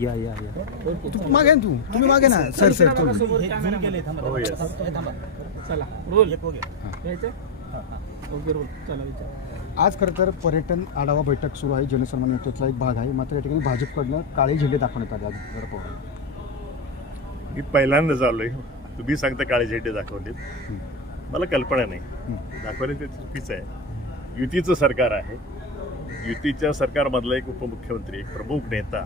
या या या तू मागे ना तू तुम्ही मागे ना सर सर आज खरं तर पर्यटन आढावा बैठक सुरू आहे. जनसन्मान यात्रेतला एक भाग आहे. मात्र या ठिकाणी भाजपकडनं काळे झेंडे दाखवण्यात आले आज शरद पवार मी पहिल्यांदाच आलोय तुम्ही सांगता काळे झेंडे दाखवलेत मला कल्पना नाही. दाखवले ते चुकीचं आहे. युतीचं सरकार आहे. युतीच्या सरकारमधला एक उपमुख्यमंत्री एक प्रमुख नेता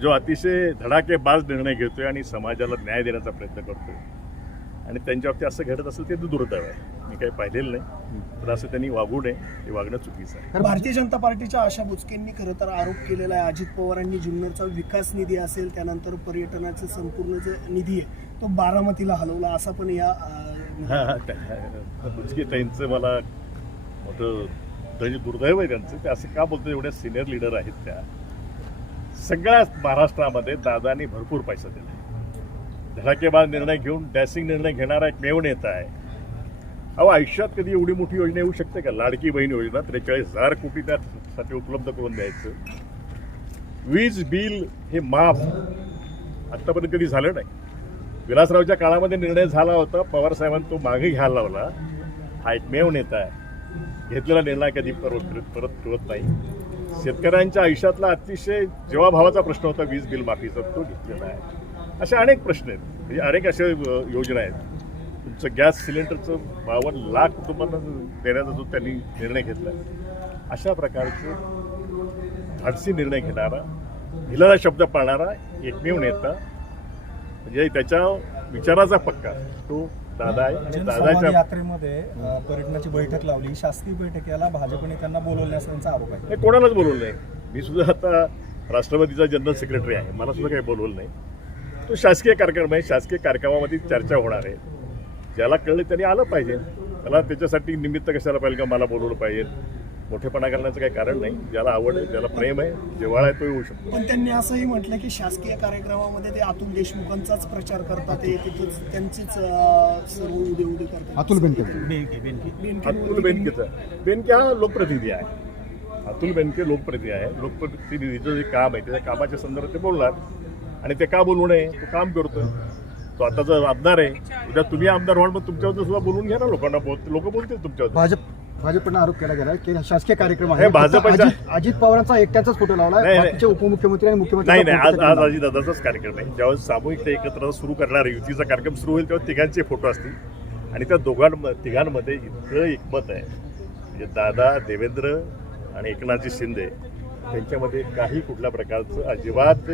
जो अतिशय धडाकेबाज निर्णय घेतोय आणि समाजाला न्याय देण्याचा प्रयत्न करतोय. आणि त्यांच्या बाबतीत असं घडत असेल ते दुर्दैव आहे. मी काही पाहिलेलं नाही पण असं त्यांनी वागू नये ते वागणं चुकीचं आहे. भारतीय जनता पार्टीच्या आशा बुचकेंनी खरं तर आरोप केलेला आहे. अजित पवारांनी जुन्नरचा विकास निधी असेल त्यानंतर पर्यटनाचा संपूर्ण जे निधी आहे तो बारामतीला हलवला असा पण या बुचके ताईंचं मला मोठं दुर्दैव आहे त्यांचं. ते असं का बोलतो एवढ्या सिनियर लीडर आहेत त्या. सगळ्या महाराष्ट्रामध्ये दादानी भरपूर पैसा दिला धडाकेबाज निर्णय घेऊन डॅसिंग निर्णय घेणारा एक मेव नेता आहे. अहो आयुष्यात कधी एवढी मोठी योजना येऊ शकते का? लाडकी बहीण योजना त्रेचाळीस हजार कोटी त्यासाठी उपलब्ध करून द्यायचं. वीज बिल हे माफ. आत्तापर्यंत कधी झालं नाही. विलासरावच्या काळामध्ये निर्णय झाला होता. पवार साहेबांनी तो मागे घ्यायला लावला. हा एकमेव नेता आहे. घेतलेला निर्णय कधी परत परत ठेवत नाही. शेतकऱ्यांच्या आयुष्यातला अतिशय जीवाभावाचा प्रश्न होता वीज बिल माफीचा तो घेतलेला आहे. असे अनेक प्रश्न आहेत. म्हणजे अनेक अशा योजना आहेत. तुमचं गॅस सिलेंडरचं बावन्न लाख कुटुंबांना देण्याचा जो त्यांनी निर्णय घेतला अशा प्रकारचे धाडसी निर्णय घेणारा भिलाला शब्द पाळणारा एकमेव नेता म्हणजे त्याच्या विचाराचा पक्का तो दादा आहे. आणि जनसंवाद दादाच्या यात्रेमध्ये पर्यटनाची बैठक लावली. शासकीय बैठकीला भाजप नेत्यांना बोलवल्याचा त्यांचा आरोप आहे. नाही कोणालाच बोलवलं नाही. मी सुद्धा आता राष्ट्रवादीचा जनरल सेक्रेटरी आहे. मला सुद्धा काही बोलवलं नाही. तो शासकीय कार्यक्रम आहे. शासकीय कार्यक्रमामध्ये चर्चा होणार आहे. ज्याला कळलं त्यांनी आलं पाहिजे. त्याला त्याच्यासाठी निमित्त कशाला पाहिजे का मला बोलवलं पाहिजे. मोठेपणा करण्याचं काही कारण नाही. ज्याला आवड आहे ज्याला प्रेम आहे जिव्हाळा आहे तो येऊ शकतो. पण त्यांनी असंही म्हटलं की शासकीय कार्यक्रमामध्ये ते अतुल देशमुखांचाच प्रचार करतात. ते तिथेच त्यांचीच सर्व उदे उदे करतात. अतुल बेनके. अतुल बेनकेचा. बेनके हा लोकप्रतिनिधी आहे. अतुल बेनके लोकप्रतिनिधी आहे. लोकप्रतिनिधीचं जे काम आहे त्याच्या कामाच्या संदर्भात ते बोलणार. आणि ते का बोलू नये? तो काम करतोय. तो आता जर आमदार आहे उद्या तुम्ही आमदार व्हाल मग तुमच्यावर सुद्धा बोलून घ्या ना लोकांना. बोल लोक बोलतील तुमच्यावर भाजप भाजपकडनं आरोप केला गेला की शासकीय कार्यक्रम आहे. भाजपच्या- अजित अजित पवारांचा एकट्याचाच फोटो लावला. बाकीचे उपमुख्यमंत्री आणि मुख्यमंत्री नाही नाही. आज आज अजितदादाचाच कार्यक्रम आहे. ज्यावेळेस सामूहिकता एकत्र सुरू करणार आहे, युतीचा कार्यक्रम सुरू होईल तेव्हा तिघांचे फोटो असतील. आणि त्या दोघां तिघांमध्ये इतकं एकमत आहे. म्हणजे दादा देवेंद्र आणि एकनाथजी शिंदे त्यांच्यामध्ये काही कुठल्या प्रकारचं अजिबात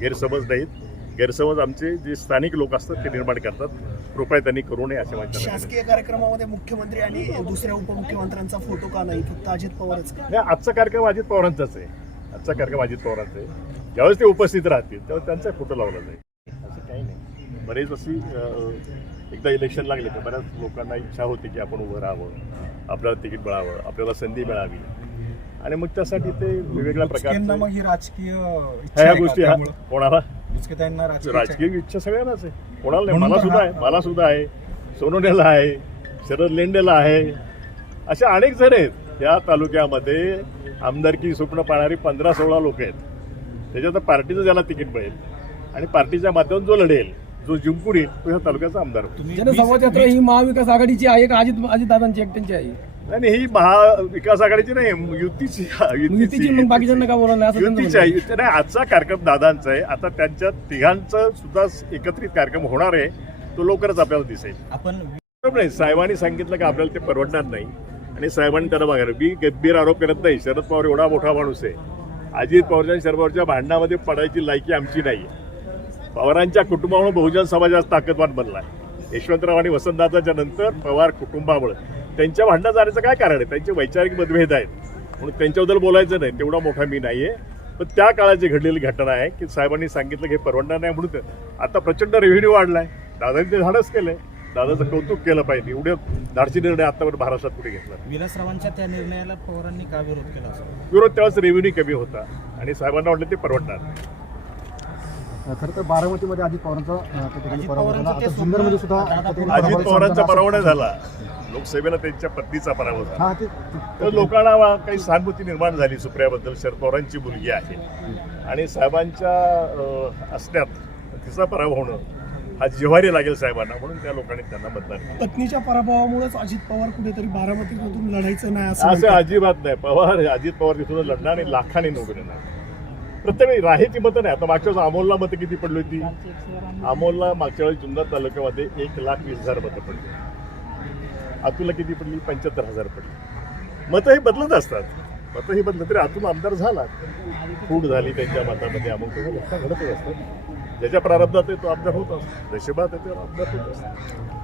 गैरसमज नाहीत. गैरसमज आमचे जे स्थानिक लोक असतात ते निर्माण करतात. कृपया त्यांनी करू नये असे माझ्या शासकीय कार्यक्रमामध्ये मुख्यमंत्री आणि दुसऱ्या उपमुख्यमंत्र्यांचा फोटो का नाही? फक्त अजित पवारच नाही आजचा कार्यक्रम अजित पवारांचाच आहे. आजचा कार्यक्रम अजित पवारांचा आहे. ज्यावेळेस ते उपस्थित राहतील तेव्हा त्यांचा फोटो लावला जाईल. असं काही नाही. बरेच अशी एकदा इलेक्शन लागले तर बऱ्याच लोकांना इच्छा होती की आपण उभं राहावं आपल्याला तिकीट मिळावं आपल्याला संधी मिळावी. आणि मग त्यासाठी ते वेगवेगळ्या बुचकेंना मग ही राजकीय ह्या गोष्टी? कोणाला बुचकेताईंना राजकीय इच्छा आहे. राजकीय इच्छा सगळ्यांनाच आहे. कोणाला नाही. मला सुद्धा आहे. मला सुद्धा आहे. सोनवणेला आहे. शरद लेंडेला आहे. असे अनेक जण आहेत. या तालुक्यामध्ये आमदारकी स्वप्न पाहणारी पंधरा सोळा लोक आहेत. त्याच्यात पार्टीचं ज्याला तिकीट मिळेल आणि पार्टीच्या माध्यमातून जो लढेल जो जिंकून येईल तो ह्या तालुक्याचा आमदार जनसंवाद यात्रा ही महाविकास आघाडीची आहे का? अजित अजित दादांची एकट्यांची आहे? आणि ही महाविकास आघाडीची नाही युतीची युतीची. मग बाकीच्यांना का बोलवलं? नाही असं युतीची आहे. युती- नाही आजचा कार्यक्रम दादांचा आहे. आता त्यांच्या तिघांचा सुद्धा एकत्रित कार्यक्रम होणार आहे. तो लवकरच आपल्याला दिसेल. आपण बरोबर नाही साहेबांनी सांगितलं की आपल्याला ते परवडणार नाही. आणि साहेबांनी त्यांना बघायला मी गंभीर आरोप करत नाही. शरद पवार एवढा मोठा माणूस आहे. अजित पवारच्या आणि शरद पवारच्या भांडणामध्ये पडायची लायकी आमची नाही पवारांच्या कुटुंबामुळे बहुजन समाज आज ताकदवान बनला आहे यशवंतराव आणि वसंतदादाच्या नंतर पवार कुटुंबामुळे. त्यांच्या भांडणं जाण्याचं काय कारण आहे? त्यांचे वैचारिक मतभेद आहेत. म्हणून त्यांच्याबद्दल बोलायचं नाही. तेवढा मोठा मी नाहीये. पण त्या काळात जी घडलेली घटना आहे की साहेबांनी सांगितलं की हे परवडणार नाही म्हणून आता प्रचंड रेव्हेन्यू वाढलाय. दादांनी ते धाडस केलंय. दादाचं कौतुक केलं पाहिजे. एवढे धाडसी निर्णय आतापर्यंत महाराष्ट्रात कुठे घेतला? विलासरावांच्या त्या निर्णयाला पवारांनी का विरोध केला विरोध त्यावेळेस रेव्हेन्यू कमी होता. आणि साहेबांना वाटलं ते परवडणार नाही. खरं तर बारामतीमध्ये अजित पवारांचा अं, त्या ठिकाणी पराभव झाला. आता जुन्नरमध्ये सुद्धा त्या ठिकाणी अजित पवारांचा पराभव नाही. झाला. लोकसभेला त्यांच्या पत्नीचा पराभव झाला. हा ते तर लोकांना वा- काही सहानुभूती निर्माण झाली सुप्रियाबद्दल. शरद पवारांची मुलगी आहे. आणि साहेबांच्या अं, असण्यात तिचा पराभव होणं हा जिव्हारी लागेल साहेबांना. म्हणून त्या लोकांनी त्यांना मतदान केलं. पत्नीच्या पराभवामुळेच अजित पवार कुठेतरी बारामतीमधून लढायचं नाही असं असं म्हणतात. अजिबात नाही. पवार अजित पवार तिथून लढणार आणि लाखांनी नोकरी येणार प्रत्येक वेळी राहेची मतं नाही. आता मागच्या वेळेस अमोलला मतं किती पडली होती? अमोलला मागच्या वेळेस जुन्नर तालुक्यामध्ये एक लाख वीस हजार मतं पडली. अतुलला किती पडली? पंच्याहत्तर हजार पडली. मतं ही बदलत असतात. मतं ही बदलत तरी आतून आमदार झाला. फूट झाली त्यांच्या मतामध्ये. घटना घडतच असतात. ज्याच्या प्रारब्धात आहे तो आमदार होत असतो. नशिबात आहे त्यावर आमदार होत असतो.